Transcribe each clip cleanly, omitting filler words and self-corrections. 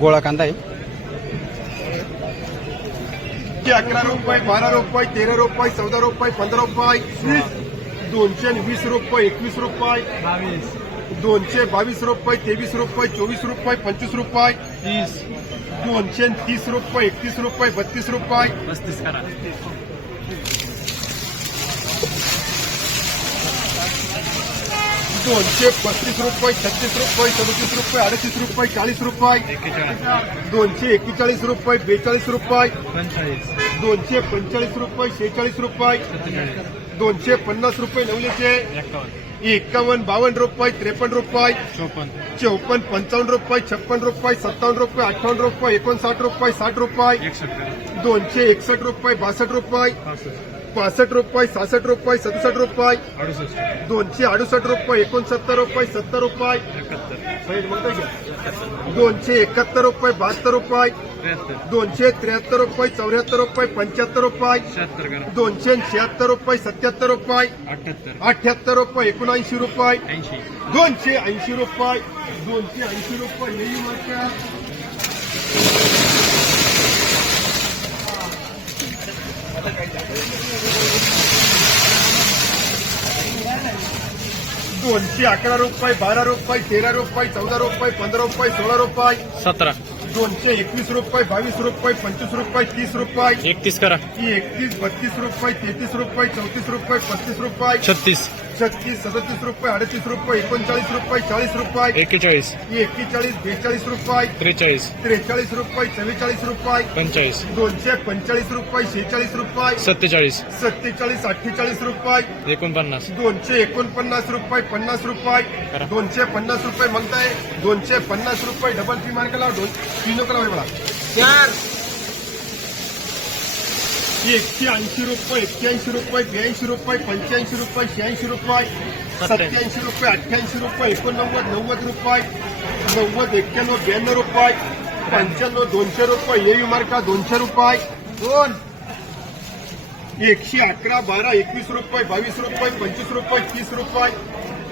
गोळा कांदा आहे 11 रुपये 12 रुपये 13 रुपये 14 रुपये 15 रुपये 220 रुपये 21 रुपये 222 रुपये 23 रुपये 24 रुपये 25 रुपये 230 रुपये 31 रुपये 32 रुपये 235 रुपये 36 रुपये 37 रुपये 38 रुपये 40 रुपये 241 रुपये 42 रुपये 245 रुपये 46 रुपये 250 रुपये नवलेचे 51 52 रुपये 53 रुपये 54 55 रुपये 56 रुपये 57 रुपये 58 रुपये 59 रुपये 60 रुपये 261 रुपये 62 रुपये 65 रुपये 66 रुपये 67 रुपये 268 रुपये 69 रुपये 70 रुपये 271 रुपये 72 रुपये 273 रुपये 74 रुपये 75 रुपये 276 रुपये 77 रुपये 78 रुपये 79 रुपये 280 रुपये 280 रुपये यही मार्का 211 रुपये 12 रुपये 13 रुपये 14 रुपये 15 रुपये 16 रुपये 17 221 रुपये 22 रुपये 25 रुपये 30 रुपये 31 करा 31 32 रुपये 33 रुपये 34 रुपये 35 रुपये 36 36 37 रुपये 38 रुपये 39 रुपये 40 रुपये 41 41 42 रुपये 43 43 रुपये 44 रुपये 45 245 रुपये 46 रुपये 47 47 48 रुपये 49 249 रुपये 50 रुपये 250 रुपये मागताय 250 रुपये डबल फी मार्केला तीनों करा बघा 180 रुपये 81 रुपये 82 रुपये 85 रुपये 86 रुपये 87 रुपये 88 रुपये 89 90 रुपये 90 91 92 रुपये 95 200 रुपये येऊ मार्का 200 रुपये 111 12 21 रुपये 22 रुपये 25 रुपये 30 रुपये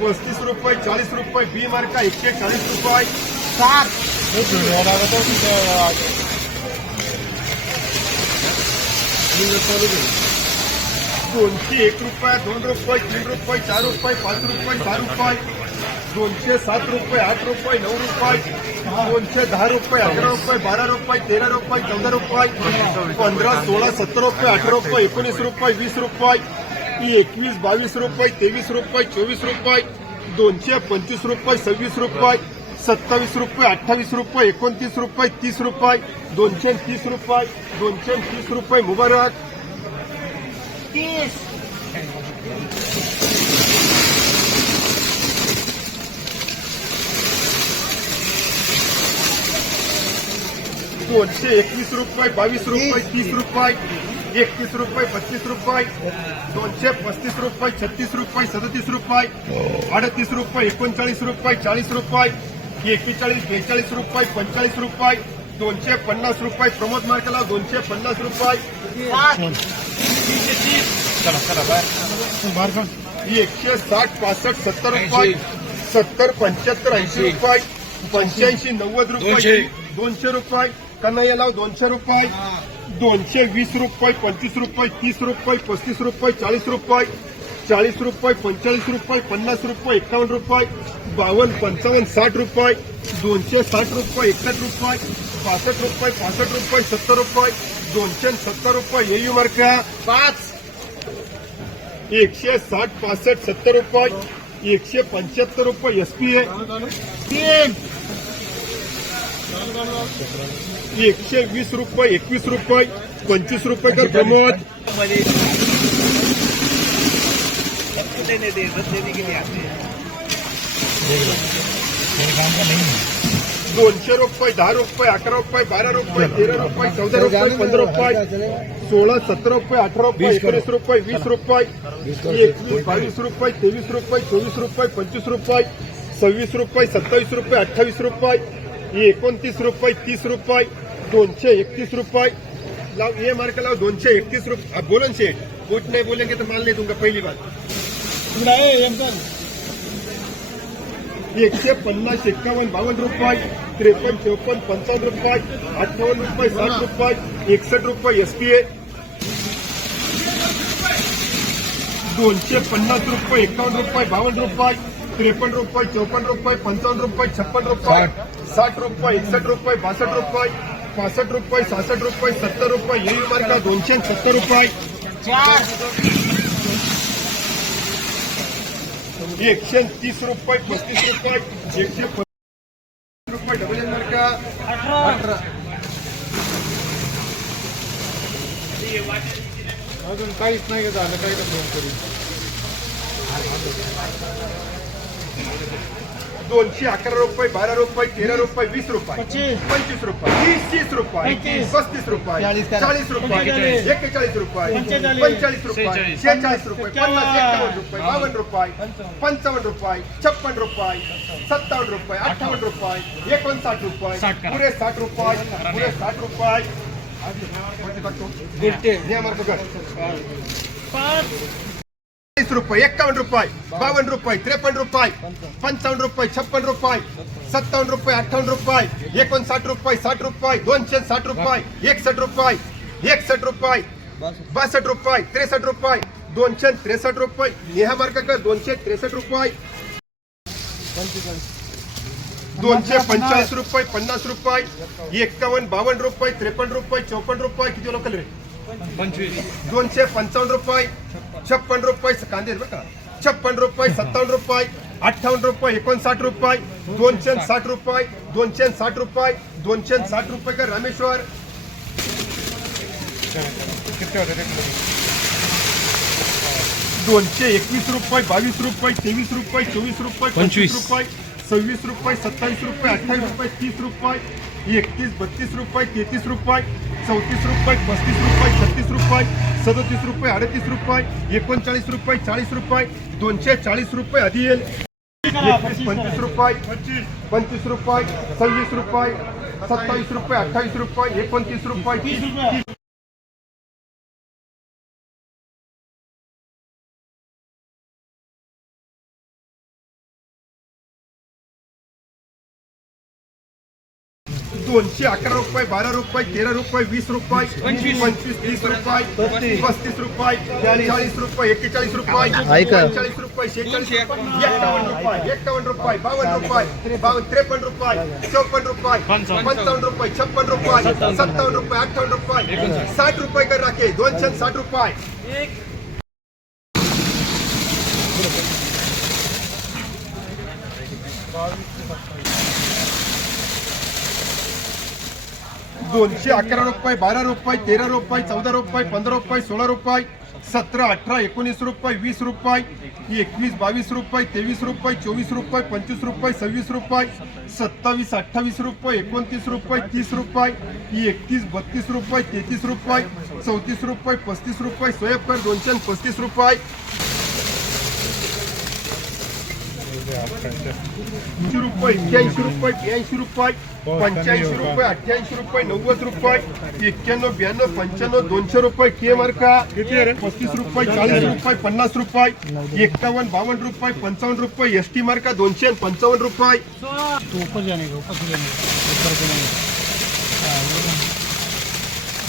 35 रुपये 40 रुपये बी मार्का 140 रुपये 201 रुपये 2 रुपये 3 रुपये 4 रुपये 5 रुपये 6 रुपये 207 रुपये 8 रुपये 9 रुपये 210 रुपये 11 रुपये 12 रुपये 13 रुपये 14 रुपये 15 16 17 रुपये 18 रुपये 19 रुपये 20 रुपये 21 22 रुपये 23 रुपये 24 रुपये 225 रुपये 26 रुपये 27 रुपये 28 रुपये 29 रुपये 30 रुपये 230 रुपये 230 रुपये मुबारक 30 221 रुपये 22 रुपये 30 रुपये 31 रुपये 32 रुपये 235 रुपये 36 रुपये 37 रुपये 38 रुपये 39 रुपये 40 रुपये 41 42 रुपये 45 रुपये 250 रुपये प्रमोद मार्केला 250 रुपये 160 65 70 रुपये 70 75 80 रुपये 85 90 रुपये 200 रुपये कन्हैया लाव 200 रुपये 220 रुपये 25 रुपये 30 रुपये 35 रुपये 40 रुपये 40 रुपये 45 रुपये 50 रुपये 51 रुपये 52 55 60 रुपये 260 रुपये 61 रुपये 65 रुपये 65 रुपये 70 रुपये 270 रुपये येऊ मार्का 5 160 65 70 रुपये 175 रुपये एसपीए 120 रुपये 21 रुपये 25 रुपये का प्रमोद 200 रुपये 10 रुपये 11 रुपये 12 रुपये 13 रुपये 14 रुपये 15 रुपये 16 17 रुपये 18 रुपये 19 रुपये 20 रुपये 21 22 रुपये 23 रुपये 24 रुपये 25 रुपये 26 रुपये 27 रुपये 28 रुपये 29 रुपये 30 रुपये 231 रुपये लाव ये मार्क लाव 231 रुपये आप बोलन से कुछ नहीं बोलेंगे तो मान ले दूंगा पहली बात 150, 51, 52 रुपये, 53, 54, 55 रुपये, 58 रुपये, 60 रुपये, 61 रुपये SPA, 250 रुपये, 51 रुपये, 52 रुपये, 53 रुपये, 54 रुपये, 55 रुपये, 56 रुपये, 60 रुपये, 61 रुपये, 62 रुपये, 65 रुपये, 66 रुपये, 70 रुपये, येईल मार्का 270 रुपये, 130 रुपये, 35 रुपये, 150 रुपये, डबल एन मार्का 18. अजून काहीच नाही झालं, काही फोन करू. 211 रुपये, 12 रुपये, 13 रुपये, 20 रुपये, 25 रुपये, 30 रुपये, 35 रुपये, 40 रुपये, 41 रुपये, 45 रुपये, 46 रुपये, 50, 51 रुपये, 52 रुपये, 55 रुपये, 56 रुपये, 57 रुपये, 58 रुपये, 59 रुपये, पुरे 60 रुपये, पुरे 60 रुपये. रुपये, 51 रुपये, 52 रुपये, 53 रुपये, 55 रुपये, 56 रुपये, 57 रुपये, 58 रुपये, 59 रुपये, 60 रुपये, 260 रुपये, 61 रुपये, 61 रुपये, 62 रुपये, 63 रुपये, 263 रुपये, नेहा मार्का कर 263 रुपये, 245 रुपये, 50 रुपये, 51, 52 रुपये, 53 रुपये, 54 रुपये, किती लोकल रे 255 रुपये, 56 रुपये, कांदे बरं का 56 रुपये, 57 रुपये, 58 रुपये, 59 रुपये, 260 रुपये, 260 रुपये, 260 रुपये का रामेश्वर, 221 रुपये, 22 रुपये, 23 रुपये, 24 रुपये, 25 रुपये, 26 रुपये, 27 रुपये, 28 रुपये, 30 रुपये, 31, 32 रुपये, 33 रुपये, 34 रुपये, 35 रुपये, 36 रुपये, 37 रुपये, 38 रुपये, 39 रुपये, 40 रुपये, 240 रुपये आधी येईल, 25 रुपये, 25 रुपये, 26 रुपये, 27 रुपये, 28 रुपये, 29 रुपये, 30 रुपये. दोनशे 11 रुपये, 12 रुपये, 13 रुपये, 20 रुपये, 25, 30 रुपये, 35 रुपये, 40 रुपये, 41 रुपये, 45 रुपये, 46 रुपये, 51 रुपये, 52 रुपये, 52 रुपये, 53 रुपये, 54 रुपये, 55 रुपये, 56 रुपये, 57 रुपये, 58 रुपये, 60 रुपये कर राखे 260 रुपये. दोनशे 11 रुपये, 12 रुपये, 13 रुपये, 14 रुपये, 15 रुपये, 16 रुपये, 17, 18, 19 रुपये, 20 रुपये, 21, 22 रुपये, 23 रुपये, 24 रुपये, 25 रुपये, 26 रुपये, 27, 28 रुपये, 29 रुपये, 30 रुपये, 31, 32 रुपये, 33 रुपये, 34 रुपये, 35 रुपये, सोयाब कर 235 रुपये. 80 रुपये, 81 रुपये, 82 रुपये, 85 रुपये, 88 रुपये, 90 रुपये, 91, 92, 95, 200 रुपये, के मार्का 35 रुपये, 40 रुपये, 50 रुपये, 51, 52 रुपये, 55 रुपये, ST मार्का 255 रुपये.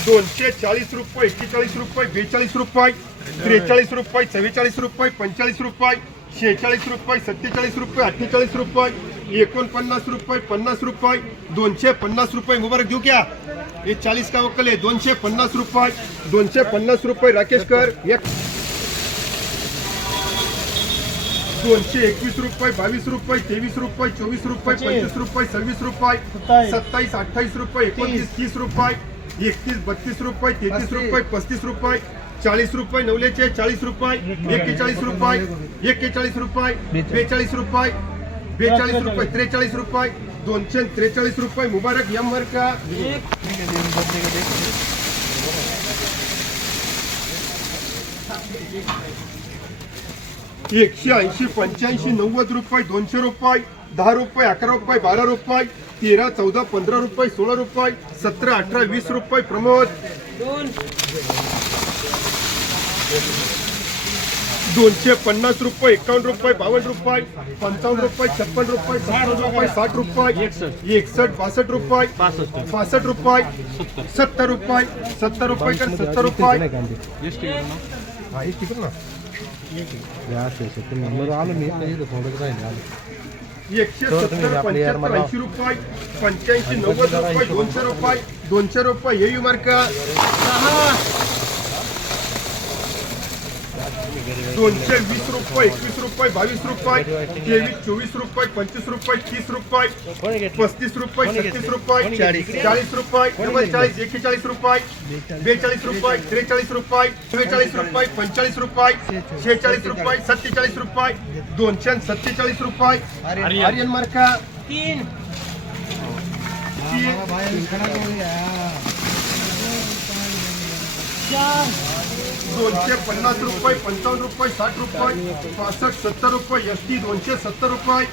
240 रुपये, 41 रुपये, 42 रुपये, 43 रुपये, 44 रुपये, 45 रुपये, 46 रुपये, 47 रुपये, 48 रुपये, 49 रुपये, 50 रुपये, 250 रुपये. मुबारक देऊ क्या हे 40 का वकल आहे 250 रुपये, 250 रुपये राकेश कर. 221 रुपये, 22 रुपये, 23 रुपये, 24 रुपये, 25 रुपये, 26 रुपये, 27, 28 रुपये, 29, 30 रुपये, 31, 32 रुपये, 33 रुपये, 35 रुपये, 40 रुपये, नवलेचे 40 रुपये, 41 रुपये, 41 रुपये, 42 रुपये, 42 रुपये, 43 रुपये, 243 रुपये. मुबारक यम मार्का 180, 85, 90 रुपये, 200 रुपये, 10 रुपये, 11 रुपये, 12 रुपये, 13, 14, 15 रुपये, 16 रुपये, 17, 18, 20 रुपये. प्रमोद 250 रुपये 51 रुपये 52 रुपये 55 रुपये 56 रुपये 57 रुपये 60 रुपये 61 62 रुपये 62 रुपये 70 रुपये 70 रुपये कर 70 रुपये एकशे 70 75 80 रुपये 85 90 रुपये 200 रुपये 200 रुपये हे मार्क 220 रुपये 21 रुपये 22 रुपये 23 24 रुपये 25 रुपये 30 रुपये 35 रुपये 36 रुपये 40 रुपये 40 41 रुपये 42 रुपये 43 रुपये 44 रुपये 45 रुपये 46 रुपये 47 रुपये 247 रुपये आर्यन मार्का 3 250 रुपये 55 रुपये 60 रुपये 65 70 रुपये SD 270 रुपये